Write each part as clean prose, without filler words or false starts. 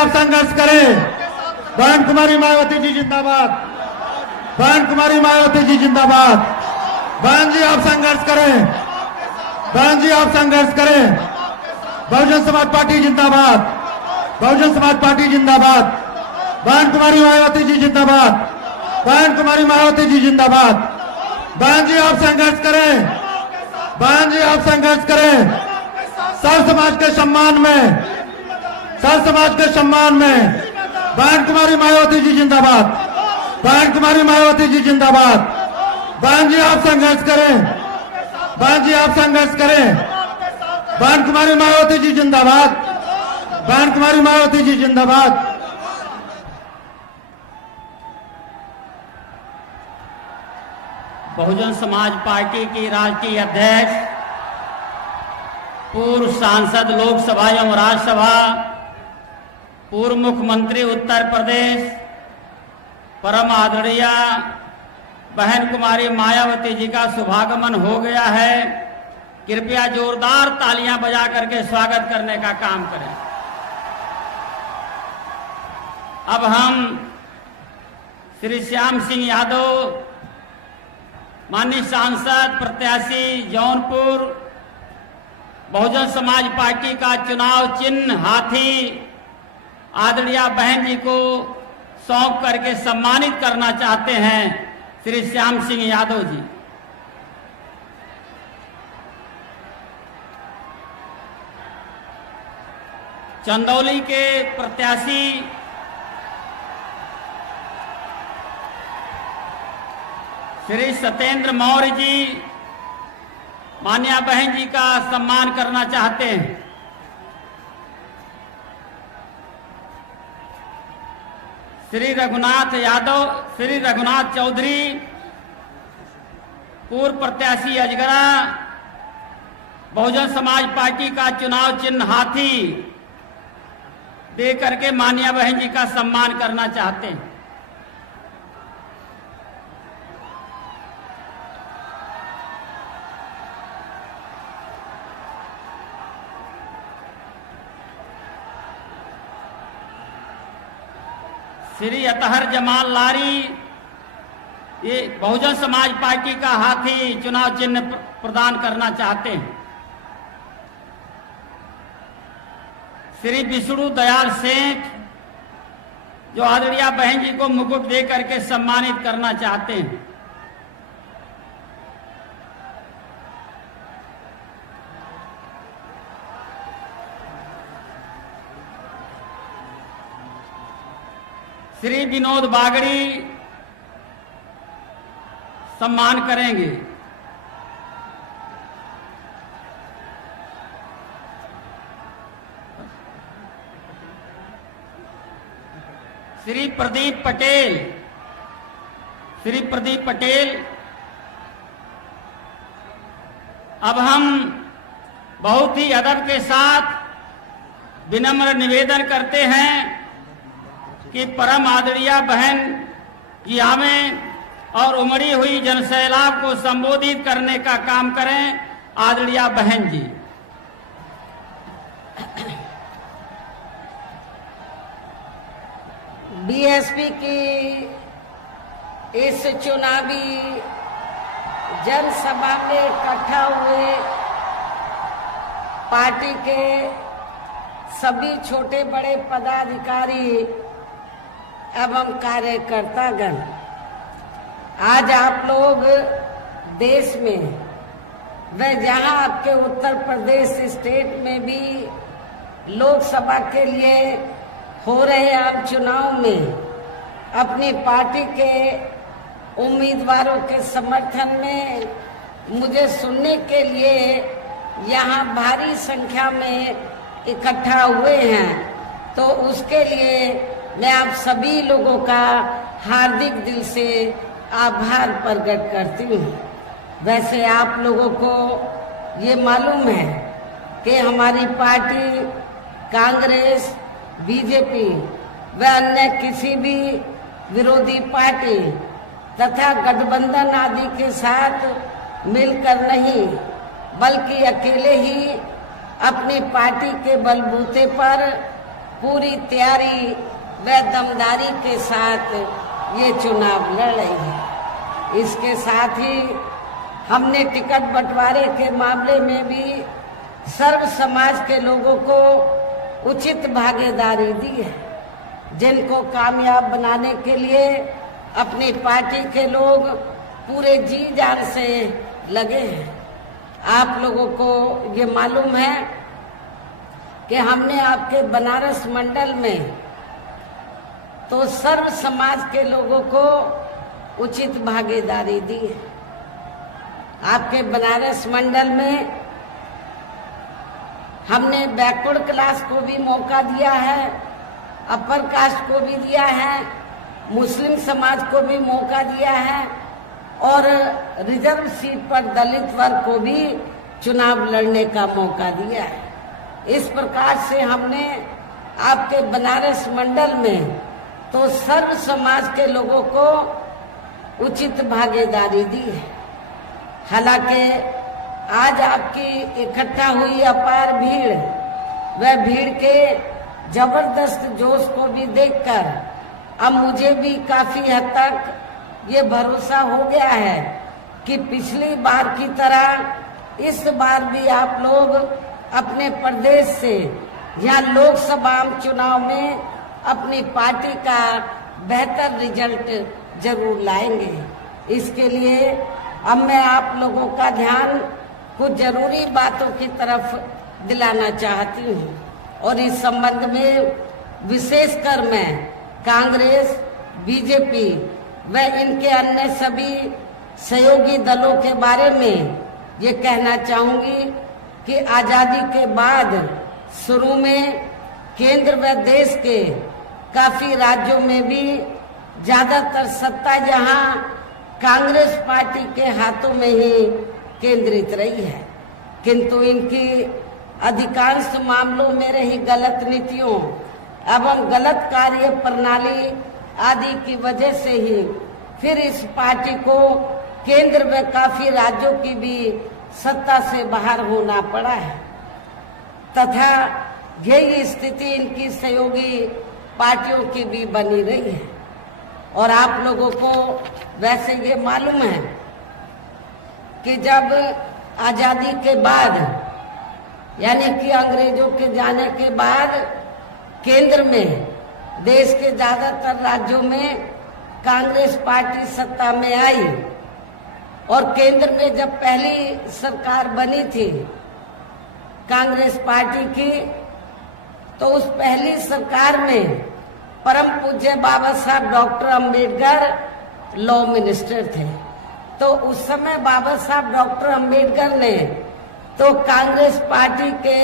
आप संघर्ष करें। बहन कुमारी मायावती जी जिंदाबाद, बहन कुमारी मायावती जी जिंदाबाद। बहन जी आप संघर्ष करें, बहन जी आप संघर्ष करें। बहुजन समाज पार्टी जिंदाबाद, बहुजन समाज पार्टी जिंदाबाद। बहन कुमारी मायावती जी जिंदाबाद, बहन कुमारी मायावती जी जिंदाबाद। बहन जी आप संघर्ष करें, बहन जी आप संघर्ष करें। सर्व समाज के सम्मान में, सर्व समाज के सम्मान में बहन कुमारी मायावती जी जिंदाबाद, बहन कुमारी मायावती जी जिंदाबाद। बहन जी आप संघर्ष करें, बहन जी आप संघर्ष करें। बहन कुमारी मायावती जी जिंदाबाद, बहन कुमारी मायावती जी जिंदाबाद। बहुजन समाज पार्टी की राष्ट्रीय अध्यक्ष, पूर्व सांसद लोकसभा एवं राज्यसभा, पूर्व मुख्यमंत्री उत्तर प्रदेश, परम आदरणीय बहन कुमारी मायावती जी का शुभागमन हो गया है। कृपया जोरदार तालियां बजा करके स्वागत करने का काम करें। अब हम श्री श्याम सिंह यादव, माननीय सांसद प्रत्याशी जौनपुर, बहुजन समाज पार्टी का चुनाव चिन्ह हाथी, आदरणीय बहन जी को सौंप करके सम्मानित करना चाहते हैं श्री श्याम सिंह यादव जी। चंदौली के प्रत्याशी श्री सत्येंद्र मौर्य जी, मान्या बहन जी का सम्मान करना चाहते हैं। श्री रघुनाथ यादव, श्री रघुनाथ चौधरी, पूर्व प्रत्याशी अजगरा, बहुजन समाज पार्टी का चुनाव चिन्ह हाथी दे करके मान्या बहन जी का सम्मान करना चाहते हैं। श्री अतहर जमाल लारी, ये बहुजन समाज पार्टी का हाथी चुनाव चिन्ह प्रदान करना चाहते हैं। श्री विष्णु दयाल सेठ, जो आदरणीय बहन जी को मुकुट दे करके सम्मानित करना चाहते हैं। श्री विनोद बागड़ी सम्मान करेंगे। श्री प्रदीप पटेल, श्री प्रदीप पटेल। अब हम बहुत ही अदब के साथ विनम्र निवेदन करते हैं कि परम आदरणीय बहन जी हमें और उमड़ी हुई जनसैलाब को संबोधित करने का काम करें। आदरणीय बहन जी। बीएसपी की इस चुनावी जनसभा में इकट्ठा हुए पार्टी के सभी छोटे बड़े पदाधिकारी एवं कार्यकर्तागण, आज आप लोग देश में व जहां आपके उत्तर प्रदेश स्टेट में भी लोकसभा के लिए हो रहे आम चुनाव में अपनी पार्टी के उम्मीदवारों के समर्थन में मुझे सुनने के लिए यहाँ भारी संख्या में इकट्ठा हुए हैं, तो उसके लिए मैं आप सभी लोगों का हार्दिक दिल से आभार प्रकट करती हूँ। वैसे आप लोगों को ये मालूम है कि हमारी पार्टी कांग्रेस, बीजेपी व अन्य किसी भी विरोधी पार्टी तथा गठबंधन आदि के साथ मिलकर नहीं, बल्कि अकेले ही अपनी पार्टी के बलबूते पर पूरी तैयारी व दमदारी के साथ ये चुनाव लड़ रही है। इसके साथ ही हमने टिकट बंटवारे के मामले में भी सर्व समाज के लोगों को उचित भागीदारी दी है। जिनको कामयाब बनाने के लिए अपनी पार्टी के लोग पूरे जी जान से लगे हैं। आप लोगों को ये मालूम है कि हमने आपके बनारस मंडल में तो सर्व समाज के लोगों को उचित भागीदारी दी है। आपके बनारस मंडल में हमने बैकवर्ड क्लास को भी मौका दिया है, अपर कास्ट को भी दिया है, मुस्लिम समाज को भी मौका दिया है और रिजर्व सीट पर दलित वर्ग को भी चुनाव लड़ने का मौका दिया है। इस प्रकार से हमने आपके बनारस मंडल में तो सर्व समाज के लोगों को उचित भागीदारी दी है। हालांकि आज आपकी इकट्ठा हुई अपार भीड़, वह भीड़ के जबरदस्त जोश को भी देखकर अब मुझे भी काफी हद तक ये भरोसा हो गया है कि पिछली बार की तरह इस बार भी आप लोग अपने प्रदेश से यहाँ लोकसभा चुनाव में अपनी पार्टी का बेहतर रिजल्ट जरूर लाएंगे। इसके लिए अब मैं आप लोगों का ध्यान कुछ जरूरी बातों की तरफ दिलाना चाहती हूँ और इस संबंध में विशेषकर मैं कांग्रेस, बीजेपी व इनके अन्य सभी सहयोगी दलों के बारे में ये कहना चाहूंगी कि आजादी के बाद शुरू में केंद्र व देश के काफी राज्यों में भी ज्यादातर सत्ता जहां कांग्रेस पार्टी के हाथों में ही केंद्रित रही है, किंतु इनकी अधिकांश मामलों में रही गलत नीतियों एवं गलत कार्य प्रणाली आदि की वजह से ही फिर इस पार्टी को केंद्र में काफी राज्यों की भी सत्ता से बाहर होना पड़ा है तथा यही स्थिति इनकी सहयोगी पार्टियों की भी बनी रही है। और आप लोगों को वैसे ये मालूम है कि जब आजादी के बाद यानी कि अंग्रेजों के जाने के बाद केंद्र में देश के ज्यादातर राज्यों में कांग्रेस पार्टी सत्ता में आई और केंद्र में जब पहली सरकार बनी थी कांग्रेस पार्टी की, तो उस पहली सरकार में परम पूज्य बाबा साहब डॉक्टर अंबेडकर लॉ मिनिस्टर थे। तो उस समय बाबा साहब डॉक्टर अंबेडकर ने तो कांग्रेस पार्टी के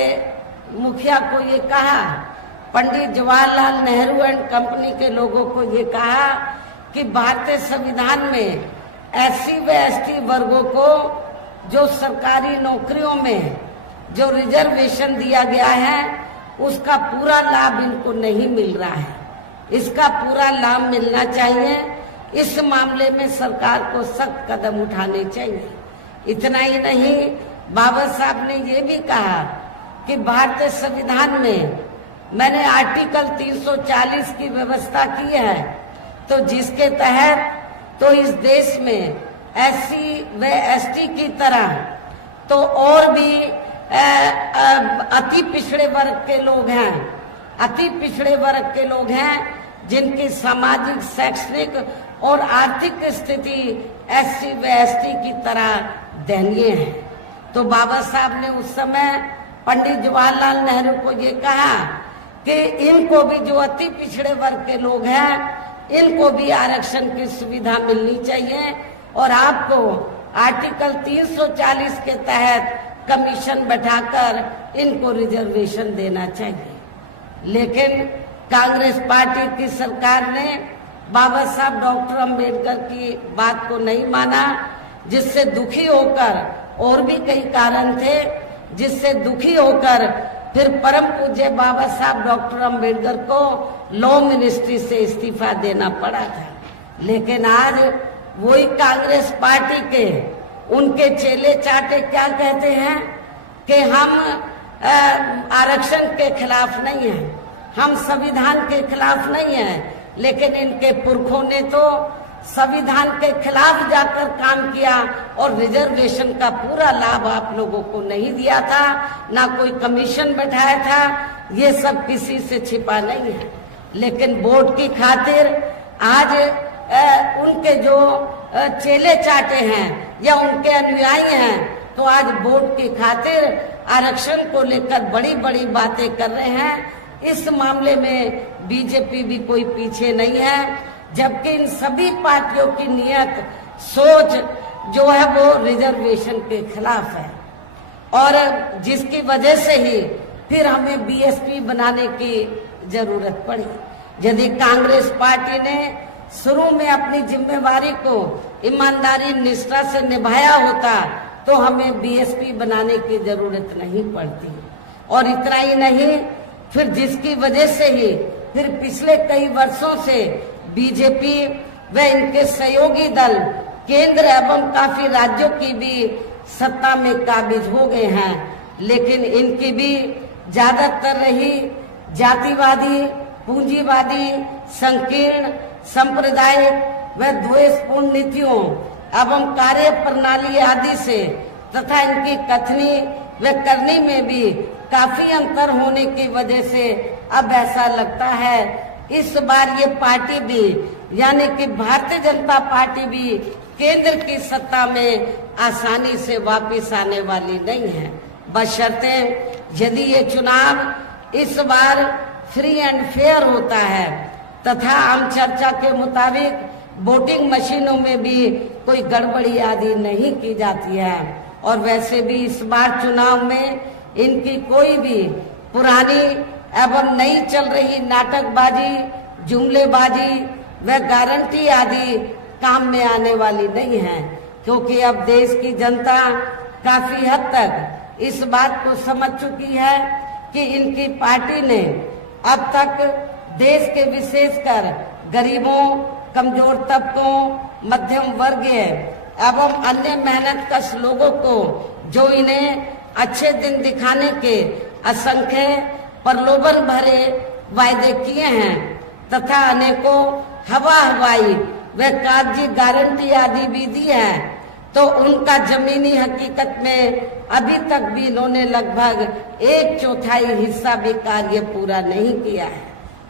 मुखिया को ये कहा, पंडित जवाहरलाल नेहरू एंड कंपनी के लोगों को ये कहा कि भारतीय संविधान में एससी व एसटी वर्गों को जो सरकारी नौकरियों में जो रिजर्वेशन दिया गया है उसका पूरा लाभ इनको नहीं मिल रहा है, इसका पूरा लाभ मिलना चाहिए। इस मामले में सरकार को सख्त कदम उठाने चाहिए। इतना ही नहीं, बाबा साहब ने ये भी कहा कि भारतीय संविधान में मैंने आर्टिकल 340 की व्यवस्था की है, तो जिसके तहत तो इस देश में एससी व एसटी की तरह तो और भी अति पिछड़े वर्ग के लोग हैं, अति पिछड़े वर्ग के लोग हैं जिनकी सामाजिक, शैक्षणिक और आर्थिक स्थिति एससी व एसटी की तरह दयनीय है। तो बाबा साहब ने उस समय पंडित जवाहरलाल नेहरू को ये कहा कि इनको भी, जो अति पिछड़े वर्ग के लोग हैं, इनको भी आरक्षण की सुविधा मिलनी चाहिए और आपको आर्टिकल 340 के तहत कमीशन बैठाकर इनको रिजर्वेशन देना चाहिए। लेकिन कांग्रेस पार्टी की सरकार ने बाबा साहब डॉक्टर अंबेडकर की बात को नहीं माना, जिससे दुखी होकर, और भी कई कारण थे जिससे दुखी होकर फिर परम पूज्य बाबा साहब डॉक्टर अंबेडकर को लॉ मिनिस्ट्री से इस्तीफा देना पड़ा था। लेकिन आज वही कांग्रेस पार्टी के उनके चेले चाटे क्या कहते हैं कि हम आरक्षण के खिलाफ नहीं हैं, हम संविधान के खिलाफ नहीं हैं, लेकिन इनके पुरखों ने तो संविधान के खिलाफ जाकर काम किया और रिजर्वेशन का पूरा लाभ आप लोगों को नहीं दिया था, ना कोई कमीशन बैठाया था। ये सब किसी से छिपा नहीं है, लेकिन वोट की खातिर आज उनके जो चेले चाटे हैं या उनके अनुयायी हैं, तो आज वोट की खातिर आरक्षण को लेकर बड़ी बड़ी बातें कर रहे हैं। इस मामले में बीजेपी भी कोई पीछे नहीं है, जबकि इन सभी पार्टियों की नियत सोच जो है वो रिजर्वेशन के खिलाफ है, और जिसकी वजह से ही फिर हमें बीएसपी बनाने की जरूरत पड़ी। यदि कांग्रेस पार्टी ने शुरू में अपनी जिम्मेवारी को ईमानदारी निष्ठा से निभाया होता तो हमें बीएसपी बनाने की जरूरत नहीं पड़ती। और इतना ही नहीं, फिर जिसकी वजह से ही फिर पिछले कई वर्षों से बीजेपी व इनके सहयोगी दल केंद्र एवं काफी राज्यों की भी सत्ता में काबिज हो गए हैं, लेकिन इनकी भी ज्यादातर रही जातिवादी, पूंजीवादी, संकीर्ण, सांप्रदायिक व द्वेषपूर्ण नीतियों एवं कार्य प्रणाली आदि से तथा इनकी कथनी व करनी में भी काफी अंतर होने की वजह से अब ऐसा लगता है इस बार ये पार्टी भी यानी कि भारतीय जनता पार्टी भी केंद्र की सत्ता में आसानी से वापस आने वाली नहीं है, बशर्ते यदि ये चुनाव इस बार फ्री एंड फेयर होता है तथा आम चर्चा के मुताबिक वोटिंग मशीनों में भी कोई गड़बड़ी आदि नहीं की जाती है। और वैसे भी इस बार चुनाव में इनकी कोई भी पुरानी एवं नई चल रही नाटकबाजी, जुमलेबाजी व गारंटी आदि काम में आने वाली नहीं है, क्योंकि अब देश की जनता काफी हद तक इस बात को समझ चुकी है कि इनकी पार्टी ने अब तक देश के विशेषकर गरीबों, कमजोर तबकों, मध्यम वर्गीय एवं अन्य मेहनतकश लोगों को जो इन्हें अच्छे दिन दिखाने के असंख्य प्रलोभन भरे वायदे किए हैं तथा अनेकों हवाई व कागजी गारंटी आदि भी दी है, तो उनका जमीनी हकीकत में अभी तक भी इन्होंने लगभग 1/4 हिस्सा भी कार्य पूरा नहीं किया है,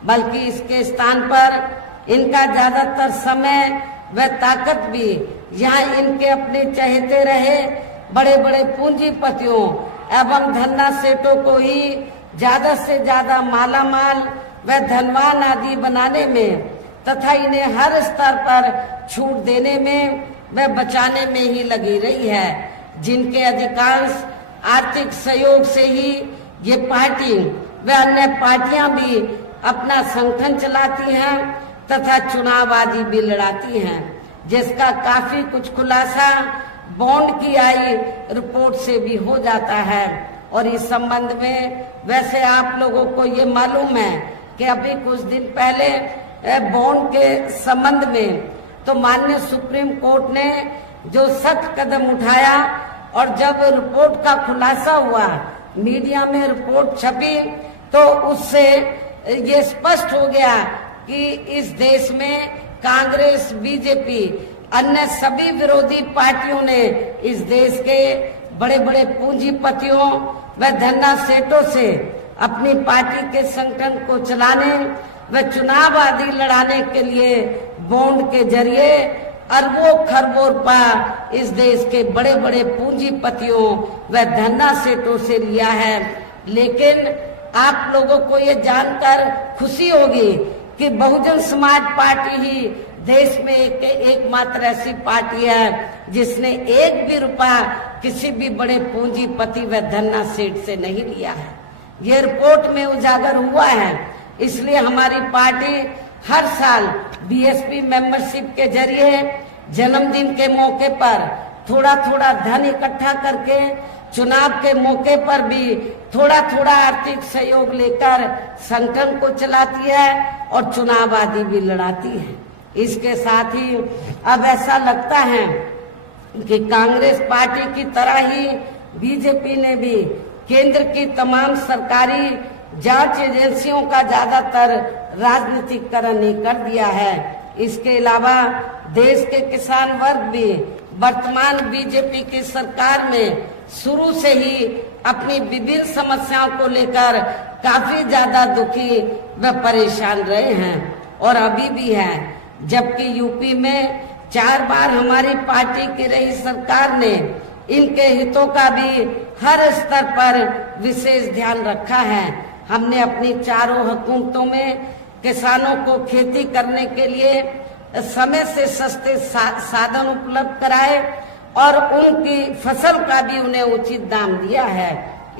बल्कि इसके स्थान पर इनका ज्यादातर समय व ताकत भी यहाँ इनके अपने चहेते रहे बड़े बड़े पूंजीपतियों एवं धन्ना सेठों को ही ज्यादा से ज्यादा मालामाल व धनवान आदि बनाने में तथा इन्हें हर स्तर पर छूट देने में व बचाने में ही लगी रही है, जिनके अधिकांश आर्थिक सहयोग से ही ये पार्टी व अन्य पार्टियां भी अपना संगठन चलाती हैं तथा चुनाव आदि भी लड़ाती हैं, जिसका काफी कुछ खुलासा बॉन्ड की आई रिपोर्ट से भी हो जाता है। और इस संबंध में वैसे आप लोगों को ये मालूम है कि अभी कुछ दिन पहले बॉन्ड के संबंध में तो माननीय सुप्रीम कोर्ट ने जो सख्त कदम उठाया और जब रिपोर्ट का खुलासा हुआ, मीडिया में रिपोर्ट छपी, तो उससे ये स्पष्ट हो गया कि इस देश में कांग्रेस, बीजेपी, अन्य सभी विरोधी पार्टियों ने इस देश के बड़े बड़े पूंजीपतियों व धन्ना सेठों से अपनी पार्टी के संगठन को चलाने व चुनाव आदि लड़ाने के लिए बॉन्ड के जरिए अरबों खरबों रुपया इस देश के बड़े बड़े पूंजीपतियों व धन्ना सेठों से लिया है। लेकिन आप लोगों को ये जानकर खुशी होगी कि बहुजन समाज पार्टी ही देश में एकमात्र ऐसी पार्टी है जिसने एक भी रुपया किसी भी बड़े पूंजीपति व धन्ना सेठ से नहीं लिया है। ये रिपोर्ट में उजागर हुआ है। इसलिए हमारी पार्टी हर साल बीएसपी मेंबरशिप के जरिए जन्मदिन के मौके पर थोड़ा थोड़ा धन इकट्ठा करके चुनाव के मौके पर भी थोड़ा थोड़ा आर्थिक सहयोग लेकर संगठन को चलाती है और चुनाव आदि भी लड़ाती है। इसके साथ ही अब ऐसा लगता है कि कांग्रेस पार्टी की तरह ही बीजेपी ने भी केंद्र की तमाम सरकारी जांच एजेंसियों का ज्यादातर राजनीतिकरण ही कर दिया है। इसके अलावा देश के किसान वर्ग भी वर्तमान बीजेपी की सरकार में शुरू से ही अपनी विभिन्न समस्याओं को लेकर काफी ज्यादा दुखी व परेशान रहे हैं और अभी भी हैं। जबकि यूपी में 4 बार हमारी पार्टी की रही सरकार ने इनके हितों का भी हर स्तर पर विशेष ध्यान रखा है। हमने अपनी चारों हुकूमतों में किसानों को खेती करने के लिए समय से सस्ते साधन उपलब्ध कराए और उनकी फसल का भी उन्हें उचित दाम दिया है।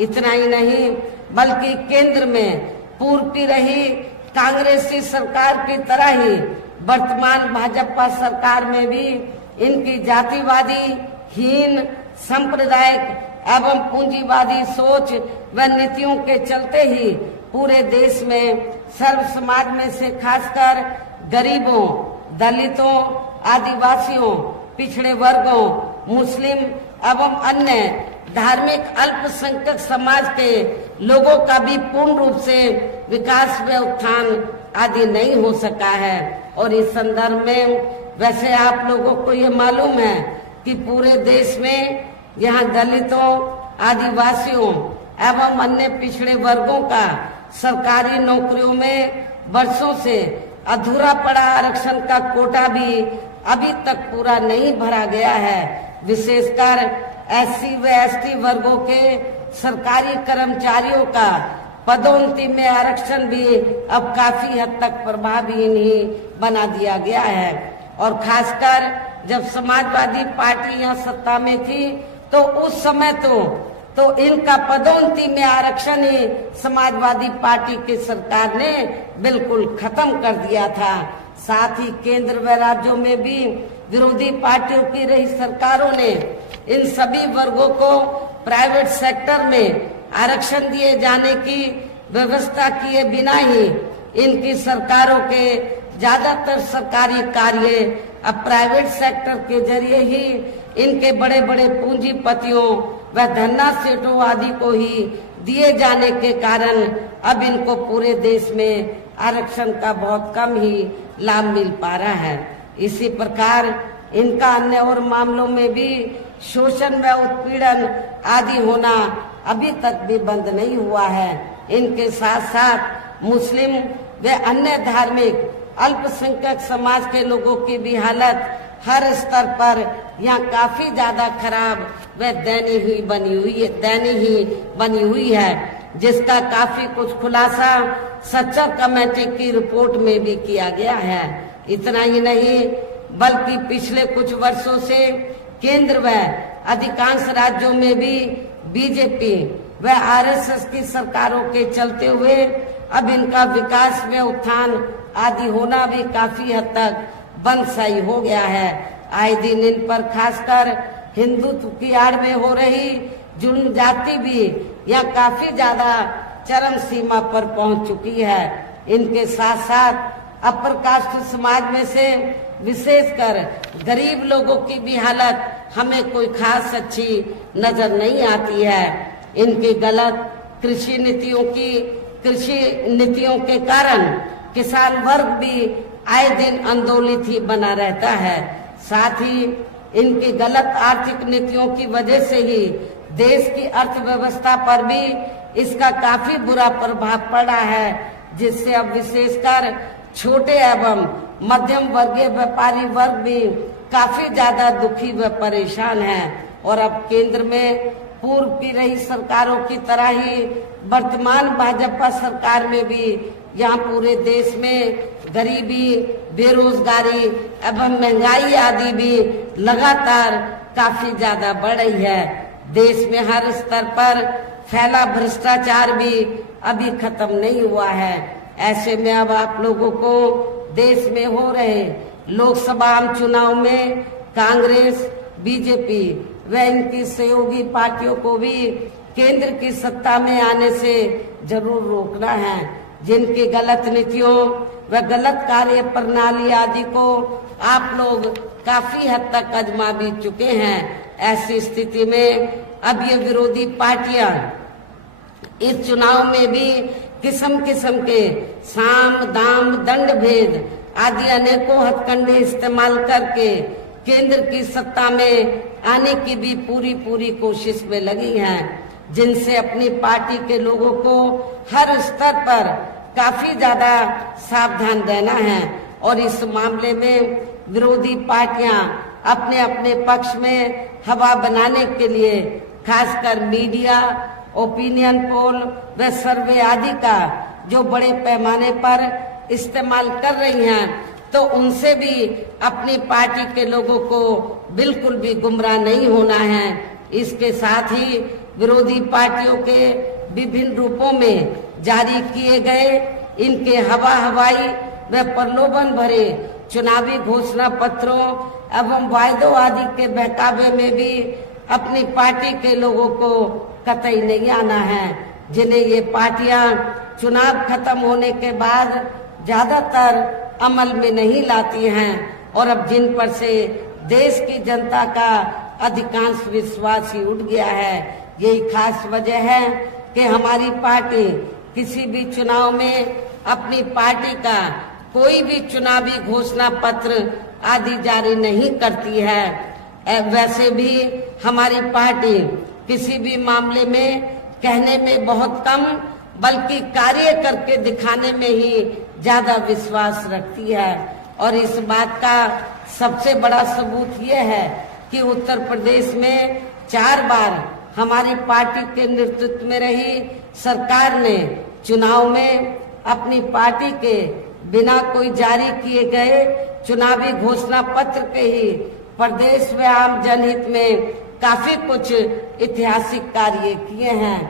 इतना ही नहीं बल्कि केंद्र में पूर्व की रही कांग्रेसी सरकार की तरह ही वर्तमान भाजपा सरकार में भी इनकी जातिवादी हीन सांप्रदायिक एवं पूंजीवादी सोच व नीतियों के चलते ही पूरे देश में सर्व समाज में से खासकर गरीबों, दलितों, आदिवासियों, पिछड़े वर्गों, मुस्लिम एवं अन्य धार्मिक अल्पसंख्यक समाज के लोगों का भी पूर्ण रूप से विकास व उत्थान आदि नहीं हो सका है। और इस संदर्भ में वैसे आप लोगों को ये मालूम है कि पूरे देश में यहाँ दलितों, आदिवासियों एवं अन्य पिछड़े वर्गों का सरकारी नौकरियों में वर्षों से अधूरा पड़ा आरक्षण का कोटा भी अभी तक पूरा नहीं भरा गया है। विशेषकर एससी व एसटी वर्गों के सरकारी कर्मचारियों का पदोन्नति में आरक्षण भी अब काफी हद तक प्रभावहीन ही बना दिया गया है। और खासकर जब समाजवादी पार्टी यहाँ सत्ता में थी तो उस समय तो इनका पदोन्नति में आरक्षण ही समाजवादी पार्टी की सरकार ने बिल्कुल खत्म कर दिया था। साथ ही केंद्र व राज्यों में भी विरोधी पार्टियों की रही सरकारों ने इन सभी वर्गों को प्राइवेट सेक्टर में आरक्षण दिए जाने की व्यवस्था किए बिना ही इनकी सरकारों के ज्यादातर सरकारी कार्य अब प्राइवेट सेक्टर के जरिए ही इनके बड़े बड़े पूंजीपतियों व धन्ना सेठों आदि को ही दिए जाने के कारण अब इनको पूरे देश में आरक्षण का बहुत कम ही लाभ मिल पा रहा है। इसी प्रकार इनका अन्य और मामलों में भी शोषण व उत्पीड़न आदि होना अभी तक भी बंद नहीं हुआ है। इनके साथ साथ मुस्लिम व अन्य धार्मिक अल्पसंख्यक समाज के लोगों की भी हालत हर स्तर पर यहाँ काफी ज्यादा खराब व दयनीय बनी हुई है, जिसका काफी कुछ खुलासा सच्चर कमेटी की रिपोर्ट में भी किया गया है। इतना ही नहीं बल्कि पिछले कुछ वर्षों से केंद्र व अधिकांश राज्यों में भी बीजेपी व आरएसएस की सरकारों के चलते हुए अब इनका विकास व उत्थान आदि होना भी काफी हद तक बंद सा हो गया है। आए दिन इन पर खासकर हिंदुत्व की आड़ में हो रही जुल्म जाति भी यहाँ काफी ज्यादा चरम सीमा पर पहुंच चुकी है। इनके साथ साथ अपर कास्ट समाज में से विशेषकर गरीब लोगों की भी हालत हमें कोई खास अच्छी नजर नहीं आती है। इनकी गलत कृषि नीतियों के कारण किसान वर्ग भी आए दिन आंदोलित ही बना रहता है। साथ ही इनकी गलत आर्थिक नीतियों की वजह से ही देश की अर्थव्यवस्था पर भी इसका काफी बुरा प्रभाव पड़ा है, जिससे अब विशेषकर छोटे एवं मध्यम वर्गीय व्यापारी वर्ग भी काफी ज्यादा दुखी व परेशान है। और अब केंद्र में पूर्व की रही सरकारों की तरह ही वर्तमान भाजपा सरकार में भी यहाँ पूरे देश में गरीबी, बेरोजगारी एवं महंगाई आदि भी लगातार काफी ज्यादा बढ़ रही है। देश में हर स्तर पर फैला भ्रष्टाचार भी अभी खत्म नहीं हुआ है। ऐसे में अब आप लोगों को देश में हो रहे लोकसभा आम चुनाव में कांग्रेस, बीजेपी व इनकी सहयोगी पार्टियों को भी केंद्र की सत्ता में आने से जरूर रोकना है। जिनकी गलत नीतियों व गलत कार्य प्रणाली आदि को आप लोग काफी हद तक आजमा भी चुके हैं। ऐसी स्थिति में अब ये विरोधी पार्टियां इस चुनाव में भी किस्म किस्म के साम दाम दंड भेद आदि अनेकों हथकंडे इस्तेमाल करके केंद्र की सत्ता में आने की भी पूरी कोशिश में लगी हैं, जिनसे अपनी पार्टी के लोगों को हर स्तर पर काफी ज्यादा सावधान रहना है। और इस मामले में विरोधी पार्टियां अपने अपने पक्ष में हवा बनाने के लिए खासकर मीडिया, ओपिनियन पोल व सर्वे आदि का जो बड़े पैमाने पर इस्तेमाल कर रही हैं, तो उनसे भी अपनी पार्टी के लोगों को बिल्कुल भी गुमराह नहीं होना है। इसके साथ ही विरोधी पार्टियों के विभिन्न रूपों में जारी किए गए इनके हवाई व प्रलोभन भरे चुनावी घोषणा पत्रों एवं वायदों आदि के बहकावे में भी अपनी पार्टी के लोगों को कतई नहीं आना है, जिन्हें ये पार्टियां चुनाव खत्म होने के बाद ज्यादातर अमल में नहीं लाती हैं और अब जिन पर से देश की जनता का अधिकांश विश्वास ही उठ गया है। यही खास वजह है कि हमारी पार्टी किसी भी चुनाव में अपनी पार्टी का कोई भी चुनावी घोषणा पत्र आदि जारी नहीं करती है। वैसे भी हमारी पार्टी किसी भी मामले में कहने में बहुत कम बल्कि कार्य करके दिखाने में ही ज्यादा विश्वास रखती है। और इस बात का सबसे बड़ा सबूत ये है कि उत्तर प्रदेश में 4 बार हमारी पार्टी के नेतृत्व में रही सरकार ने चुनाव में अपनी पार्टी के बिना कोई जारी किए गए चुनावी घोषणा पत्र के ही प्रदेश व आम जनहित में काफी कुछ ऐतिहासिक कार्य किए हैं,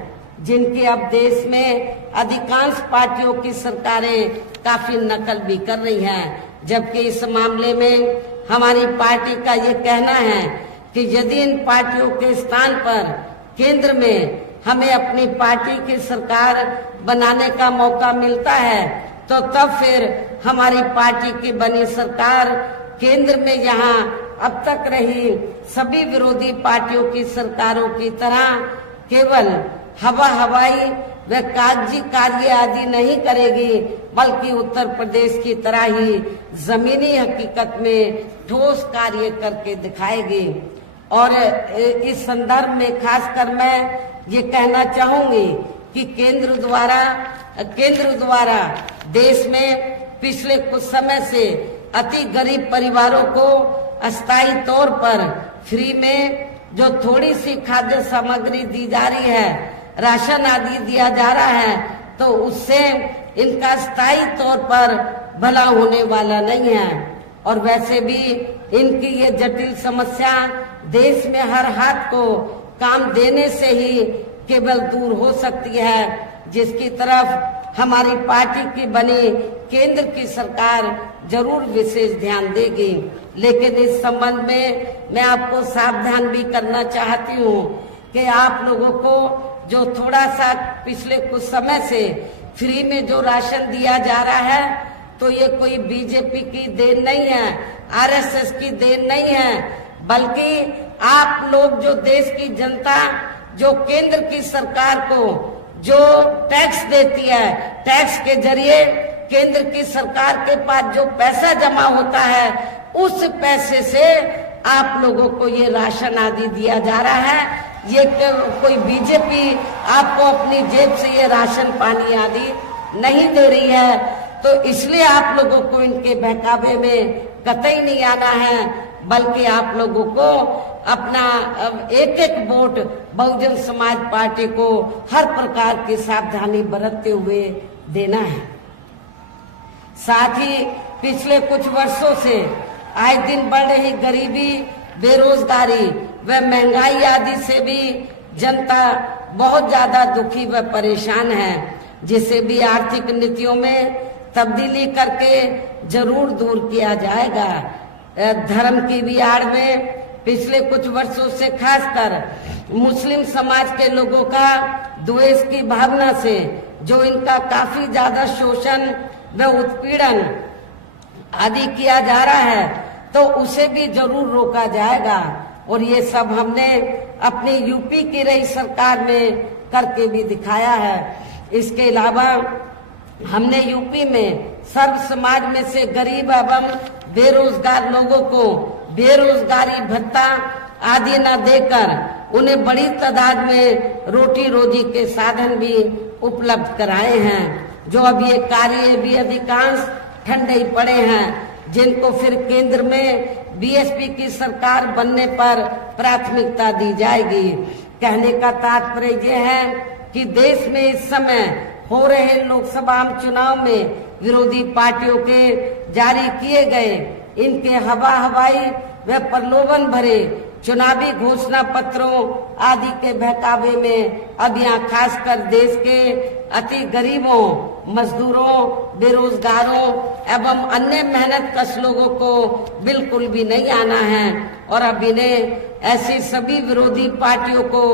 जिनकी अब देश में अधिकांश पार्टियों की सरकारें काफी नकल भी कर रही हैं। जबकि इस मामले में हमारी पार्टी का ये कहना है कि यदि इन पार्टियों के स्थान पर केंद्र में हमें अपनी पार्टी की सरकार बनाने का मौका मिलता है, तो तब फिर हमारी पार्टी की बनी सरकार केंद्र में यहाँ अब तक रही सभी विरोधी पार्टियों की सरकारों की तरह केवल हवाई व कागजी कार्य आदि नहीं करेगी, बल्कि उत्तर प्रदेश की तरह ही जमीनी हकीकत में ठोस कार्य करके दिखाएगी। और इस संदर्भ में खासकर मैं ये कहना चाहूंगी कि केंद्र द्वारा देश में पिछले कुछ समय से अति गरीब परिवारों को अस्थायी तौर पर फ्री में जो थोड़ी सी खाद्य सामग्री दी जा रही है, राशन आदि दिया जा रहा है, तो उससे इनका स्थायी तौर पर भला होने वाला नहीं है। और वैसे भी इनकी ये जटिल समस्या देश में हर हाथ को काम देने से ही केवल दूर हो सकती है, जिसकी तरफ हमारी पार्टी की बनी केंद्र की सरकार जरूर विशेष ध्यान देगी। लेकिन इस संबंध में मैं आपको सावधान भी करना चाहती हूँ कि आप लोगों को जो थोड़ा सा पिछले कुछ समय से फ्री में जो राशन दिया जा रहा है, तो ये कोई बीजेपी की देन नहीं है, आरएसएस की देन नहीं है, बल्कि आप लोग जो देश की जनता जो केंद्र की सरकार को जो टैक्स देती है, टैक्स के जरिए केंद्र की सरकार के पास जो पैसा जमा होता है, उस पैसे से आप लोगों को ये राशन आदि दिया जा रहा है। ये कोई बीजेपी आपको अपनी जेब से ये राशन पानी आदि नहीं दे रही है, तो इसलिए आप लोगों को इनके बहकावे में कतई नहीं आना है, बल्कि आप लोगों को अपना एक एक वोट बहुजन समाज पार्टी को हर प्रकार की सावधानी बरतते हुए देना है। साथ ही पिछले कुछ वर्षों से आए दिन बढ़ रही गरीबी, बेरोजगारी व महंगाई आदि से भी जनता बहुत ज्यादा दुखी व परेशान है, जिसे भी आर्थिक नीतियों में तब्दीली करके जरूर दूर किया जाएगा। धर्म की भी आड़ में पिछले कुछ वर्षों से खासकर मुस्लिम समाज के लोगों का द्वेष की भावना से जो इनका काफी ज्यादा शोषण व उत्पीड़न आदि किया जा रहा है, तो उसे भी जरूर रोका जाएगा। और ये सब हमने अपनी यूपी की रही सरकार में करके भी दिखाया है। इसके अलावा हमने यूपी में सर्व समाज में से गरीब एवं बेरोजगार लोगों को बेरोजगारी भत्ता आदि न देकर उन्हें बड़ी तादाद में रोटी रोजी के साधन भी उपलब्ध कराए हैं। जो अब ये कार्य भी अधिकांश ठंडे ही पड़े हैं, जिनको फिर केंद्र में बीएसपी की सरकार बनने पर प्राथमिकता दी जाएगी। कहने का तात्पर्य यह है कि देश में इस समय हो रहे लोकसभा चुनाव में विरोधी पार्टियों के जारी किए गए इनके हवाई व प्रलोभन भरे चुनावी घोषणा पत्रों आदि के बहकावे में अब यहाँ खासकर देश के अति गरीबों, मजदूरों, बेरोजगारों एवं अन्य मेहनत कश लोगों को बिल्कुल भी नहीं आना है और अब इन्हें ऐसी सभी विरोधी पार्टियों को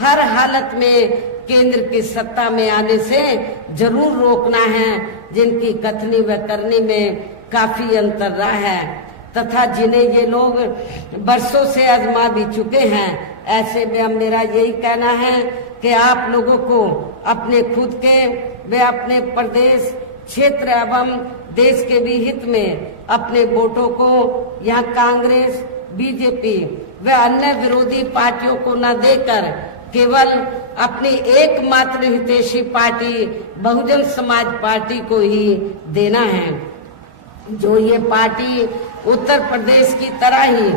हर हालत में केंद्र की सत्ता में आने से जरूर रोकना है, जिनकी कथनी व करनी में काफी अंतर रहा है तथा जिन्हें ये लोग बरसों से आजमा भी चुके हैं। ऐसे में अब मेरा यही कहना है कि आप लोगों को अपने खुद के व अपने प्रदेश क्षेत्र एवं देश के भी हित में अपने वोटों को यहाँ कांग्रेस, बीजेपी व अन्य विरोधी पार्टियों को न देकर केवल अपनी एकमात्र हितैषी पार्टी बहुजन समाज पार्टी को ही देना है। जो ये पार्टी उत्तर प्रदेश की तरह ही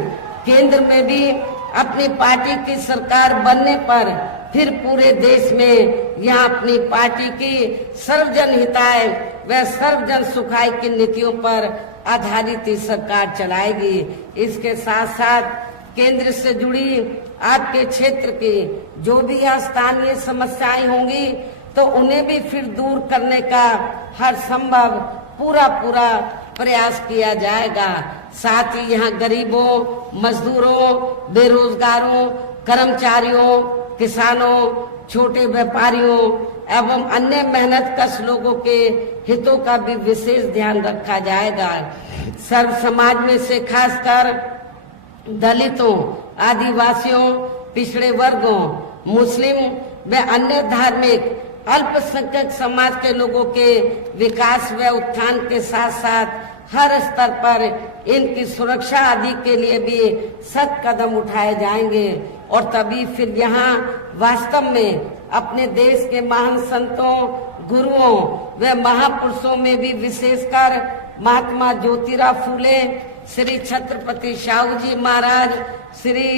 केंद्र में भी अपनी पार्टी की सरकार बनने पर फिर पूरे देश में यहाँ अपनी पार्टी की सर्वजन हिताय व सर्वजन सुखाय की नीतियों पर आधारित ही सरकार चलाएगी। इसके साथ साथ केंद्र से जुड़ी आपके क्षेत्र की जो भी यहाँ स्थानीय समस्याएं होंगी तो उन्हें भी फिर दूर करने का हर संभव पूरा प्रयास किया जाएगा। साथ ही यहाँ गरीबों, मजदूरों, बेरोजगारों, कर्मचारियों, किसानों, छोटे व्यापारियों एवं अन्य मेहनत कश लोगों के हितों का भी विशेष ध्यान रखा जाएगा। सर्व समाज में से खासकर दलितों, आदिवासियों, पिछड़े वर्गों, मुस्लिम व अन्य धार्मिक अल्पसंख्यक समाज के लोगों के विकास व उत्थान के साथ साथ हर स्तर पर इनकी सुरक्षा आदि के लिए भी सख्त कदम उठाए जाएंगे और तभी फिर यहाँ वास्तव में अपने देश के महान संतों, गुरुओं व महापुरुषों में भी विशेषकर महात्मा ज्योतिराव फूले, श्री छत्रपति शाहू जी महाराज, श्री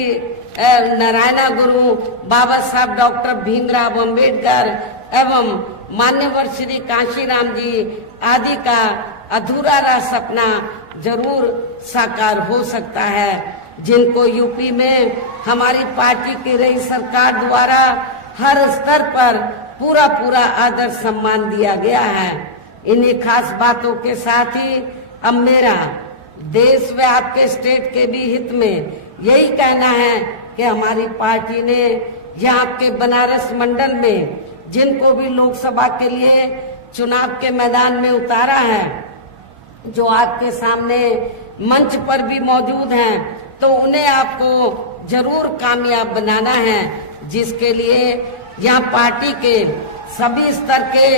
नारायण गुरु, बाबा साहब डॉक्टर भीमराव अंबेडकर एवं मान्यवर श्री कांशीराम जी आदि का अधूरा रहा सपना जरूर साकार हो सकता है, जिनको यूपी में हमारी पार्टी की रही सरकार द्वारा हर स्तर पर पूरा आदर सम्मान दिया गया है। इन्हीं खास बातों के साथ ही अब मेरा देश व आपके स्टेट के भी हित में यही कहना है कि हमारी पार्टी ने यहाँ के बनारस मंडल में जिनको भी लोकसभा के लिए चुनाव के मैदान में उतारा है, जो आपके सामने मंच पर भी मौजूद हैं, तो उन्हें आपको जरूर कामयाब बनाना है, जिसके लिए यहाँ पार्टी के सभी स्तर के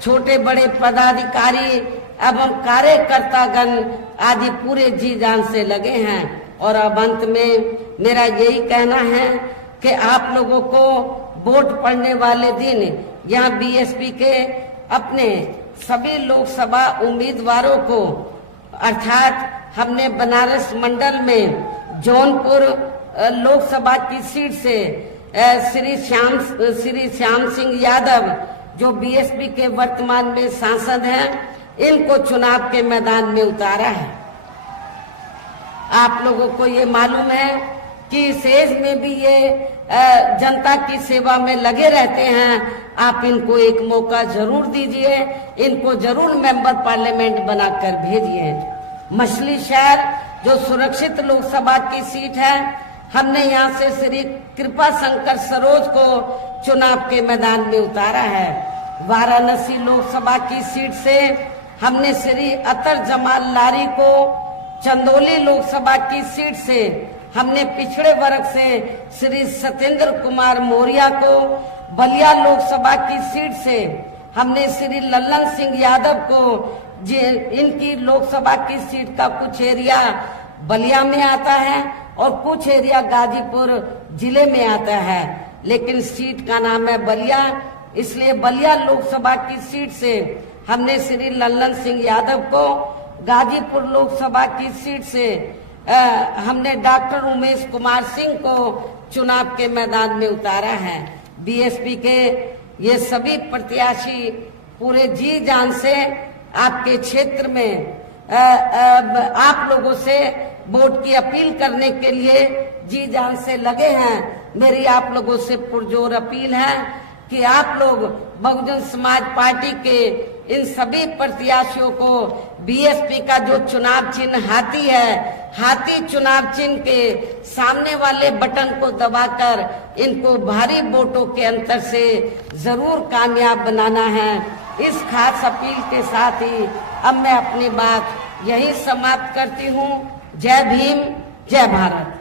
छोटे बड़े पदाधिकारी एवं कार्यकर्तागण आदि पूरे जी जान से लगे हैं। और अब अंत में मेरा यही कहना है कि आप लोगों को वोट पड़ने वाले दिन यहाँ बीएसपी के अपने सभी लोकसभा उम्मीदवारों को अर्थात हमने बनारस मंडल में जौनपुर लोकसभा की सीट से श्री श्याम सिंह यादव जो बीएसपी के वर्तमान में सांसद हैं, इनको चुनाव के मैदान में उतारा है। आप लोगों को ये मालूम है कि इस एज में भी ये जनता की सेवा में लगे रहते हैं। आप इनको एक मौका जरूर दीजिए, इनको जरूर मेंबर पार्लियामेंट बनाकर भेजिए। मछली शहर जो सुरक्षित लोकसभा की सीट है, हमने यहाँ से श्री कृपा शंकर सरोज को चुनाव के मैदान में उतारा है। वाराणसी लोकसभा की सीट से हमने श्री अतर जमाल लारी को, चंदौली लोकसभा की सीट से हमने पिछड़े वर्ग से श्री सत्येंद्र कुमार मौर्य को, बलिया लोकसभा की सीट से हमने श्री लल्लन सिंह यादव को इनकी लोकसभा की सीट का कुछ एरिया बलिया में आता है और कुछ एरिया गाजीपुर जिले में आता है, लेकिन सीट का नाम है बलिया, इसलिए बलिया लोकसभा की सीट से हमने श्री लल्लन सिंह यादव को, गाजीपुर लोकसभा की सीट से हमने डॉक्टर उमेश कुमार सिंह को चुनाव के मैदान में उतारा है। बीएसपी के ये सभी प्रत्याशी पूरे जी जान से आपके क्षेत्र में आप लोगों से वोट की अपील करने के लिए जी जान से लगे हैं। मेरी आप लोगों से पुरजोर अपील है कि आप लोग बहुजन समाज पार्टी के इन सभी प्रत्याशियों को बीएसपी का जो चुनाव चिन्ह हाथी है, हाथी चुनाव चिन्ह के सामने वाले बटन को दबाकर इनको भारी वोटों के अंतर से जरूर कामयाब बनाना है। इस खास अपील के साथ ही अब मैं अपनी बात यही समाप्त करती हूँ। जय भीम, जय भारत।